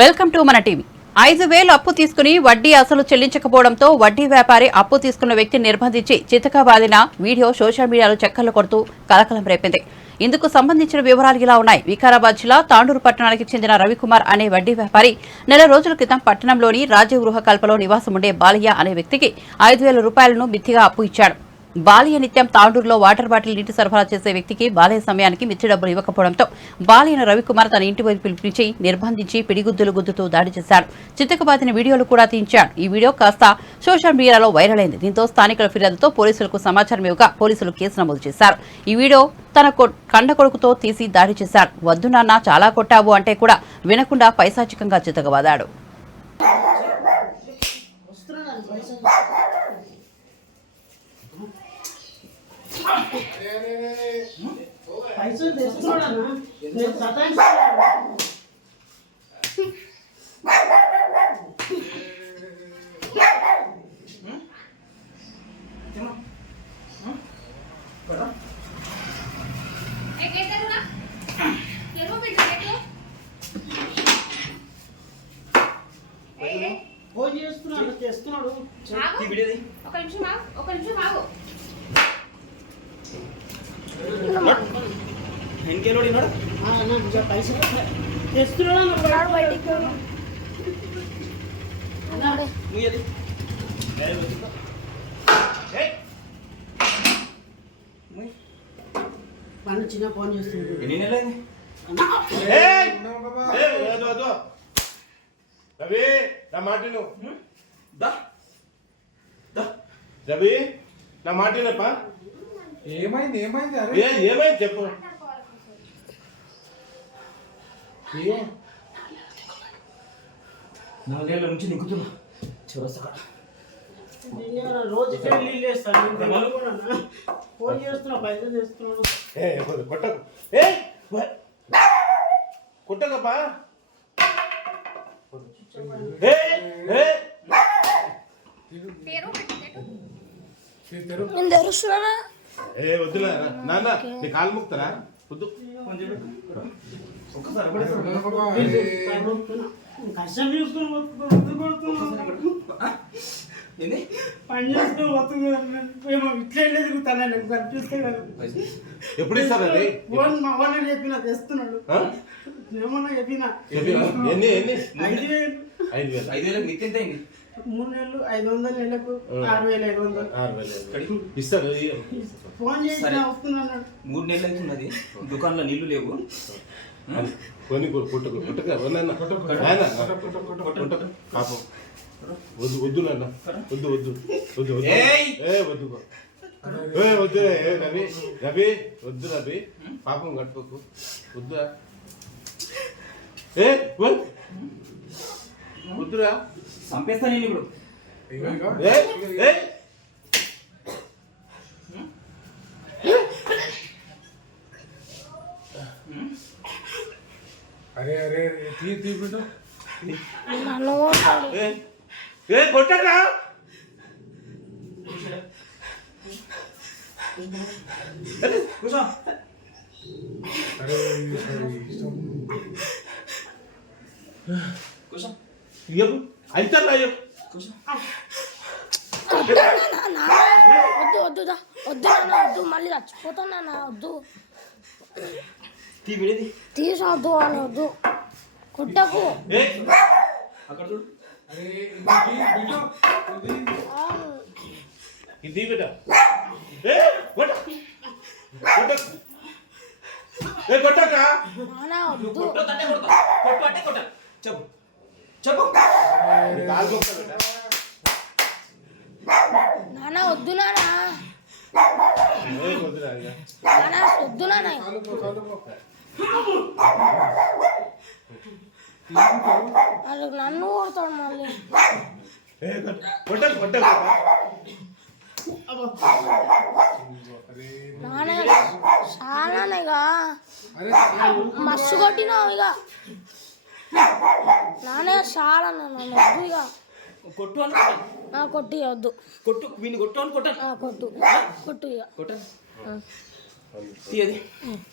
Welcome to మన TV. 5,000 అప్పు తీసుకుని వడ్డీ అసలు చెల్లించకపోవడంతో వడ్డీ వ్యాపారి అప్పు తీసుకున్న వ్యక్తిని నిర్బంధించి చితకబాదిన వీడియో సోషల్ మీడియాలో చక్కర్లు కొడుతూ కలకలం రేపింది. ఇందుకు సంబంధించిన వివరాలు ఇలా ఉన్నాయి. వికారాబాద్ జిల్లా తాండూరు పట్టణానికి చెందిన రవికుమార్ అనే వడ్డీ వ్యాపారి నెల రోజుల క్రితం పట్టణంలోని రాజీవ్ గృహ కల్పలో నివాసముండే బాలయ్య అనే వ్యక్తికి 5,000 రూపాయలను మిత్తిగా అప్పు ఇచ్చాడు. బాలయ్య నిత్యం తాండూరులో వాటర్ బాటిల్ నీటి సరఫరా చేసే వ్యక్తికి బాలయ్య సమయానికి మిత్తి డబ్బులు ఇవ్వకపోవడంతో బాలయ్యను రవికుమార్ తన ఇంటి వైపు పిలిపించి నిర్బంధించి పిడిగుద్దులు గుద్దుతూ దాడి చేశాడు. చిత్తకబాదిన వీడియోలు కూడా తీయించాడు. ఈ వీడియో కాస్త సోషల్ మీడియాలో వైరల్ అయింది. దీంతో స్థానికుల ఫిర్యాదుతో పోలీసులకు సమాచారం ఇవ్వగా పోలీసులు కేసు నమోదు చేశారు. ఈ వీడియో తన కండ కొడుకుతో తీసి దాడి చేశాడు. వద్దు నాన్న చాలా కొట్టావు అంటే కూడా వినకుండా పైశాచికంగా చిత్తకబాదాడు. పైసలు తెస్తున్నాడన్నా నేను సతాయిస్తున్నాను. ఫోన్ చేస్తున్నాడు తెస్తున్నాడు. ఒక నిమిషం ఆగు. పైసలు తెస్తున్నాడు బయటికి. మన చిన్న ఫోన్ చేస్తున్నాడు. రవి నా మాట రవి నా మాట ఏమైంది ఏమైంది ఏమైంది చెప్పు. 4 ఏళ్ళ నుంచి నిక్కుతున్నా చివరసగా రోజు నీళ్ళు వేస్తాను. ఫోన్ చేస్తున్నా పైసలు తెస్తున్నాడు. కొట్టకు కొట్టకప్పా. వద్దులే నాన్న నీ కాలు ముక్తారా వద్దు. కష్టం చూసుకుని పని చేసుకుని వస్తుంది. ఇట్లా తిరుగుతాను కనిపిస్తే కదా. ఎప్పుడు ఇస్తారు అది? మా వాళ్ళని చెప్పిన తెస్తున్నాడు. ఏమన్నా చెప్పినా ఎన్ని 5,000 5,000 మిత్తి ఎంత అయింది? 3 నెలలు 500 నెలకు 6,500 ఇస్తాడు. ఫోన్ చేసి వస్తున్నాడు. 3 నెలలు అవుతున్నది. దుకాణంలో నీళ్లు లేవు. కొన్ని పుట్టకు పుట్టక పాపం వద్దు వద్దు నాన్న వద్దు వద్దు వద్దు వద్దు వద్దు వద్దు రవి రవి వద్దు రవి పాపం కట్టుకోకు వద్దురా. వద్దురా చంపేస్తా నేను ఇప్పుడు. అరే అరే తీ బిడ్డ కొట్టరా. కూర్చో. అరే కూర్చో. అయితే కూర్చో. వద్దు మళ్ళీ చచ్చిపోతాను వద్దు తీ బిడేది తీసొద్దు అని వద్దు కొట్టకు. అక్కడ చూడు. ఇది బిడ్డ కొట్టక నానా వద్దు. కొట్టు అంటే కొట్ట చెప్పు చెప్పు. నానా వద్దు నానా నానా వద్దు నానా. వాళ్ళు నన్ను కొడతాడు మళ్ళీ. నానే చాలానేగా మస్తు కొట్టినావు ఇక. నానే చాలా నన్ను వద్దు ఇక. కొట్టు అని కొట్టి వద్దు. కొట్టు వీని కొట్టు అని కొట్టాను. కొట్టు కొట్టు ఇక. కొట్టాను తీయది.